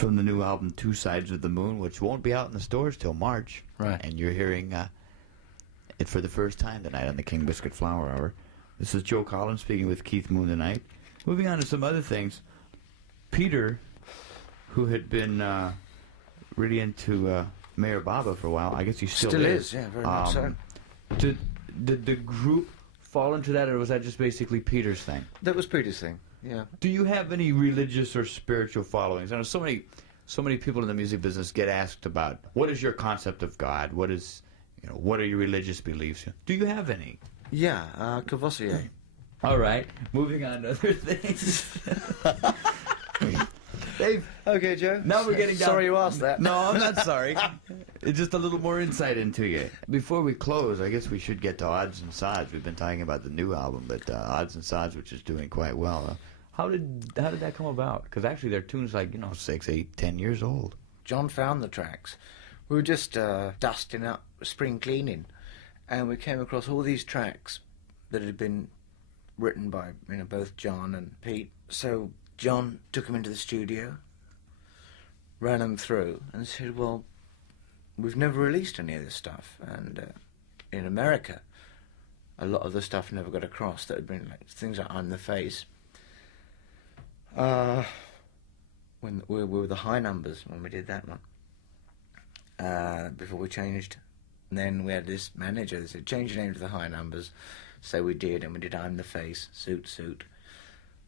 from the new album Two Sides of the Moon, which won't be out in the stores till March. Right. And you're hearing it for the first time tonight on the King Biscuit Flower Hour. This is Joe Collins speaking with Keith Moon tonight. Moving on to some other things. Peter, who had been really into Mayor Baba for a while, I guess he still is. Yeah, very much so. Did the group fall into that, or was that just basically Peter's thing? That was Peter's thing, yeah. Do you have any religious or spiritual followings? I know so many people in the music business get asked about what is your concept of God? What is, what are your religious beliefs? Do you have any? Yeah, Cavossier. All right, moving on to other things. Dave. Okay, Joe. Now we're getting down. Sorry you asked that. No, I'm not sorry. It's just a little more insight into you. Before we close, I guess we should get to Odds and Sods. We've been talking about the new album, but Odds and Sods, which is doing quite well. How did that come about? Because actually they're tunes like 6, 8, 10 years old. John found the tracks. We were just dusting up, spring cleaning, and we came across all these tracks that had been written by both John and Pete. So John took them into the studio, ran them through, and said, well, we've never released any of this stuff. And in America, a lot of the stuff never got across. That had been like things like I'm the Face. When we were the High Numbers when we did that one. Before we changed. And then we had this manager that said, change your name to the High Numbers. So we did, and we did I'm the Face, Suit.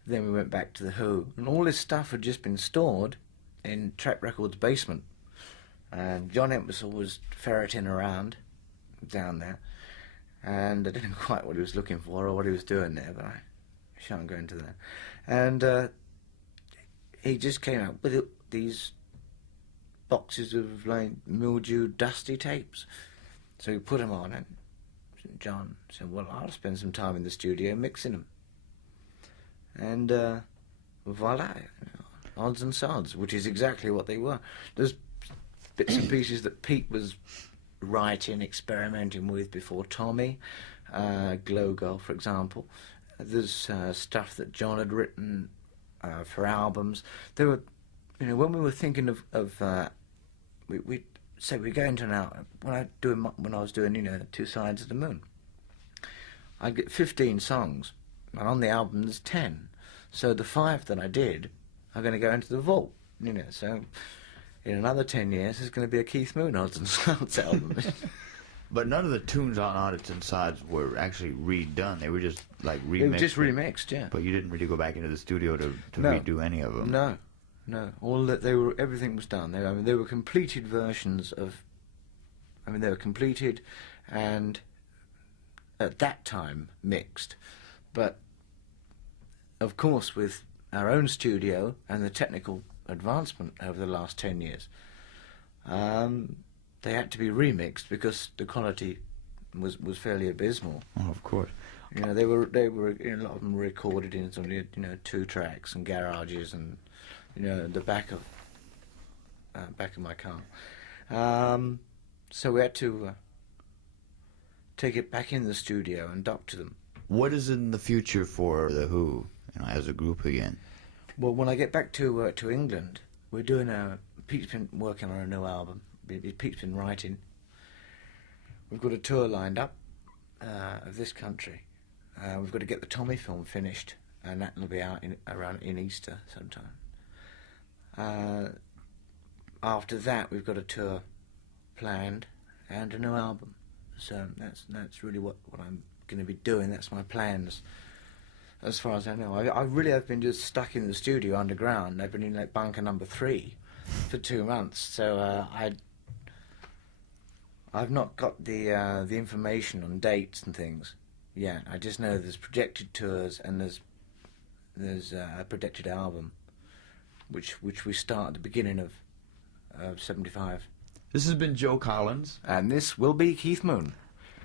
Then we went back to the Who, and all this stuff had just been stored in Track Records' basement. And John Entwistle was ferreting around down there, and I didn't know quite what he was looking for or what he was doing there, but I shan't go into that. And he just came out with these boxes of like mildewed, dusty tapes. So we put them on, and John said, well, I'll spend some time in the studio mixing them. And voila, Odds and Sods, which is exactly what they were. There's bits and pieces that Pete was writing, experimenting with before Tommy, Glow Girl, for example. There's stuff that John had written for albums. There were, when we were thinking of we say we're going to now. When I was doing Two Sides of the Moon, I'd get 15 songs. And on the album there's 10. So the 5 that I did are going to go into the vault. So in another 10 years there's going to be a Keith Moon Odds and Sods album. But none of the tunes on Odds and Sods were actually redone. They were just like remixed. They were just remixed, yeah. But you didn't really go back into the studio to No. redo any of them. No. Everything was done. They were completed versions of. They were completed, and at that time mixed. But, of course, with our own studio and the technical advancement over the last 10 years, they had to be remixed because the quality was fairly abysmal. Oh, of course. They were a lot of them were recorded in some 2 tracks and garages and the back of my car. So we had to take it back in the studio and doctor them. What is in the future for the Who, as a group again? Well, when I get back to England, we're doing Pete's been working on a new album. Pete's been writing. We've got a tour lined up of this country. We've got to get the Tommy film finished, and that will be out in Easter sometime. After that, we've got a tour planned and a new album. So that's really what I'm going to be doing. That's my plans, as far as I know. I really have been just stuck in the studio underground. I've been in like bunker number 3 for 2 months. So I've not got the information on dates and things yet. I just know there's projected tours and there's a projected album, which we start at the beginning of '75. This has been Joe Collins. And this will be Keith Moon.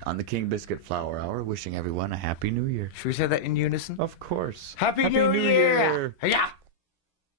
On the King Biscuit Flower Hour, wishing everyone a Happy New Year. Should we say that in unison? Of course. Happy New Year! Year! Yeah.